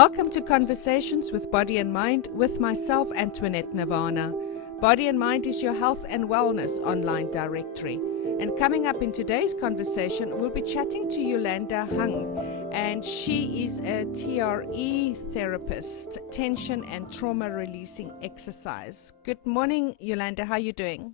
Welcome to Conversations with Body and Mind with myself, Antoinette Nirvana. Body and Mind is your health and wellness online directory. And coming up in today's conversation, we'll be chatting to Yolande Hung, and she is a TRE therapist, tension and trauma releasing exercise. Good morning, Yolande. How are you doing?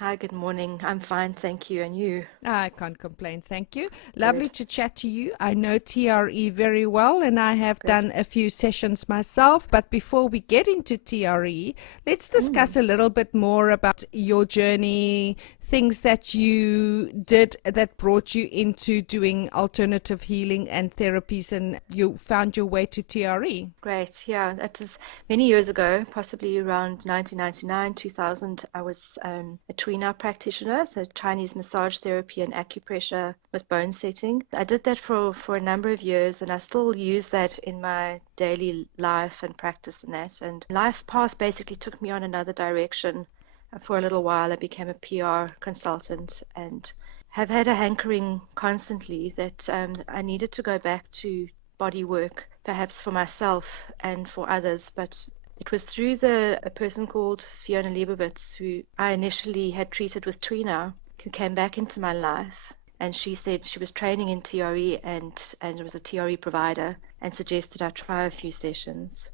Hi, good morning. I'm fine, thank you. And you? I can't complain, thank you. Lovely Good, to chat to you. I know TRE very well and I have good. done a few sessions myself. But before we get into TRE, let's Mm. discuss a little bit more about your journey, things that you did that brought you into doing alternative healing and therapies, and you found your way to TRE. Great. Yeah, that was many years ago, possibly around 1999, 2000. I was a Tui Na practitioner, so Chinese massage therapy and acupressure with bone setting. I did that for a number of years, and I still use that in my daily life and practice in that. And life path basically took me on another direction. For a little while, I became a PR consultant and have had a hankering constantly that I needed to go back to body work, perhaps for myself and for others. But it was through a person called Fiona Leibovitz, who I initially had treated with Tui Na, who came back into my life. And she said she was training in TRE and was a TRE provider and suggested I try a few sessions.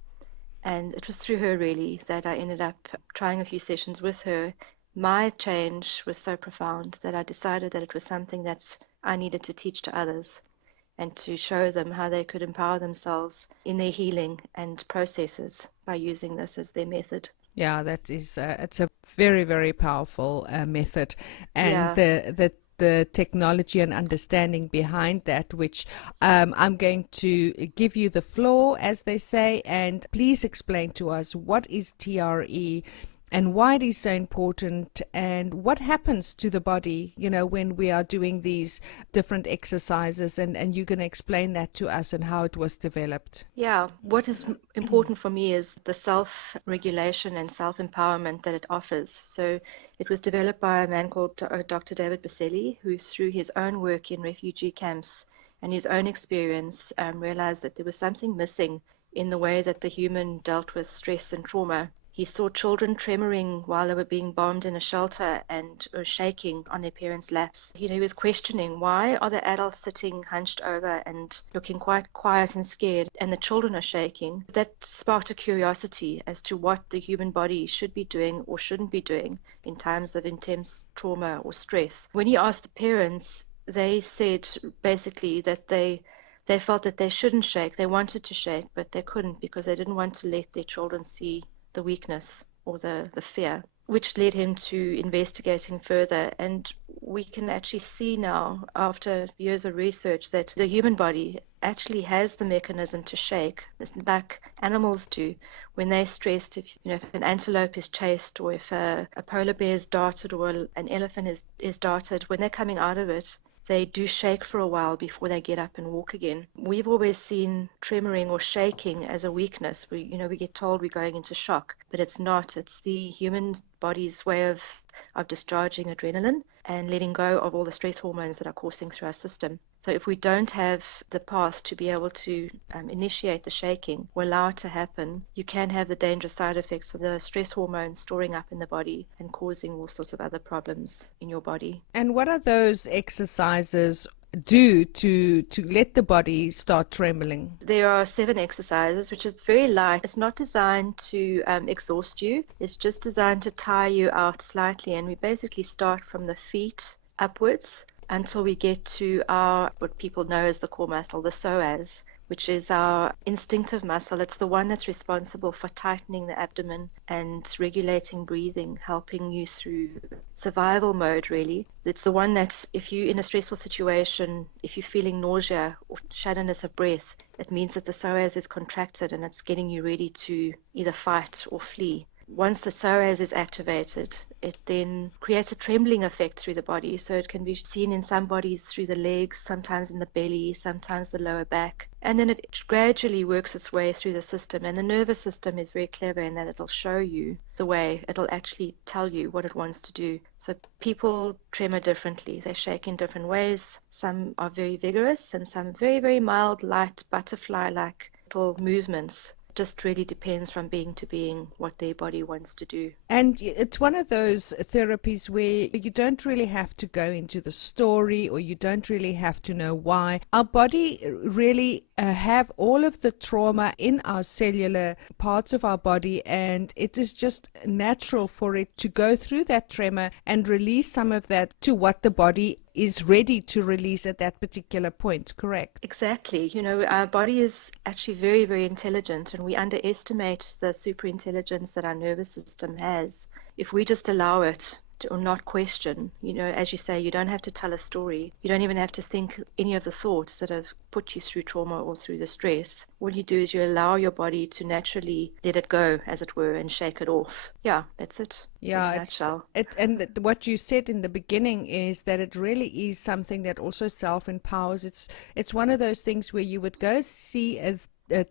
And it was through her really that I ended up trying a few sessions with her. My change was so profound that I decided that it was something that I needed to teach to others and to show them how they could empower themselves in their healing and processes by using this as their method. Yeah, that is it's a very, very powerful method, and Yeah. the technology and understanding behind that, which I'm going to give you the floor, as they say, and please explain to us what is TRE and why it is so important and what happens to the body, when we are doing these different exercises, and you're going to explain that to us and how it was developed. Yeah, what is important for me is the self-regulation and self-empowerment that it offers. So it was developed by a man called Dr. David Baselli, who through his own work in refugee camps and his own experience realized that there was something missing in the way that the human dealt with stress and trauma. He saw children tremoring while they were being bombed in a shelter and were shaking on their parents' laps. He was questioning, why are the adults sitting hunched over and looking quite quiet and scared, and the children are shaking? That sparked a curiosity as to what the human body should be doing or shouldn't be doing in times of intense trauma or stress. When he asked the parents, they said basically that they felt that they shouldn't shake. They wanted to shake, but they couldn't because they didn't want to let their children see the weakness or the fear, which led him to investigating further. And we can actually see now, after years of research, that the human body actually has the mechanism to shake, like animals do. When they're stressed, if an antelope is chased, or if a polar bear is darted, or an elephant is darted, when they're coming out of it, they do shake for a while before they get up and walk again. We've always seen tremoring or shaking as a weakness. We get told we're going into shock, but it's not. It's the human body's way of discharging adrenaline and letting go of all the stress hormones that are coursing through our system. So if we don't have the path to be able to initiate the shaking or allow it to happen, you can have the dangerous side effects of the stress hormones storing up in the body and causing all sorts of other problems in your body. And what are those exercises do to let the body start trembling? There are 7 exercises, which is very light. It's not designed to exhaust you. It's just designed to tire you out slightly. And we basically start from the feet upwards until we get to our, what people know as the core muscle, the psoas, which is our instinctive muscle. It's the one that's responsible for tightening the abdomen and regulating breathing, helping you through survival mode, really. It's the one that, if you're in a stressful situation, if you're feeling nausea or shallowness of breath, it means that the psoas is contracted and it's getting you ready to either fight or flee. Once the psoas is activated, it then creates a trembling effect through the body. So it can be seen in some bodies through the legs, sometimes in the belly, sometimes the lower back. And then it gradually works its way through the system. And the nervous system is very clever in that it'll show you the way. It'll actually tell you what it wants to do. So people tremor differently. They shake in different ways. Some are very vigorous and some very, very mild, light, butterfly-like subtle movements. Just really depends from being to being what their body wants to do. And it's one of those therapies where you don't really have to go into the story, or you don't really have to know why. Our body really have all of the trauma in our cellular parts of our body, and it is just natural for it to go through that tremor and release some of that to what the body is ready to release at that particular point, correct? Exactly. Our body is actually very, very intelligent, and we underestimate the super intelligence that our nervous system has. If we just allow it to, or not question, as you say, you don't have to tell a story. You don't even have to think any of the thoughts that have put you through trauma or through the stress. What you do is you allow your body to naturally let it go, as it were, and shake it off. Yeah, that's it. Yeah, In a nutshell. what you said in the beginning is that it really is something that also self-empowers. It's one of those things where you would go see a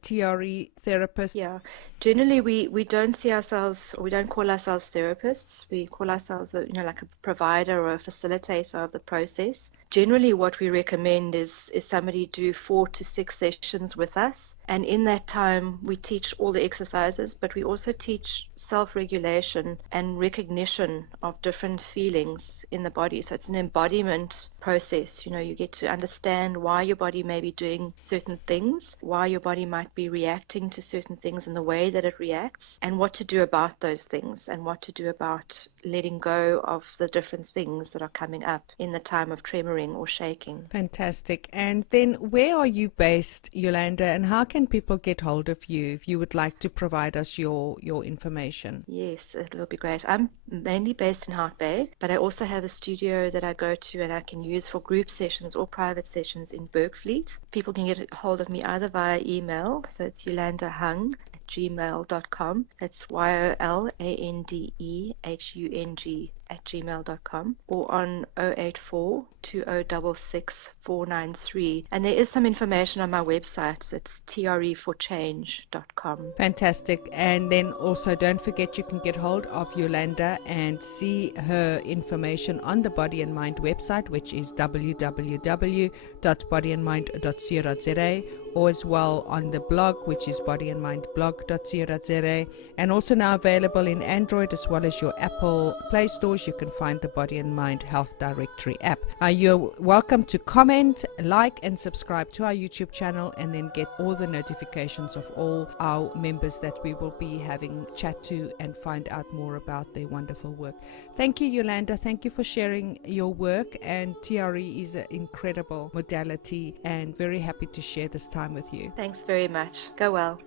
TRE therapist. Yeah, generally we don't see ourselves, or we don't call ourselves therapists. We call ourselves like a provider or a facilitator of the process. Generally what we recommend is somebody do 4 to 6 sessions with us, and in that time we teach all the exercises, but we also teach self-regulation and recognition of different feelings in the body. So it's an embodiment process. You get to understand why your body may be doing certain things, why your body might be reacting to certain things in the way that it reacts, and what to do about those things, and what to do about letting go of the different things that are coming up in the time of tremoring or shaking. Fantastic. And then where are you based, Yolanda, and how can people get hold of you if you would like to provide us your information? Yes, it'll be great. I'm mainly based in Hart Bay, but I also have a studio that I go to and I can use for group sessions or private sessions in Bergfleet. People can get a hold of me either via email, so it's yolandehung@gmail.com. That's YOLANDEHUNG@gmail.com, or on 084 2066 493. And there is some information on my website. It's treforchange.com. Fantastic. And then also don't forget you can get hold of Yolanda and see her information on the Body and Mind website, which is www.bodyandmind.co.za, or as well on the blog, which is bodyandmindblog.co.za, and also now available in Android as well as your Apple Play stores. You can find the Body and Mind Health Directory app. You're welcome to comment, like, and subscribe to our YouTube channel, and then get all the notifications of all our members that we will be having chat to and find out more about their wonderful work. Thank you, Yolanda. Thank you for sharing your work, and TRE is an incredible modality, and very happy to share this time with you. Thanks very much. Go well.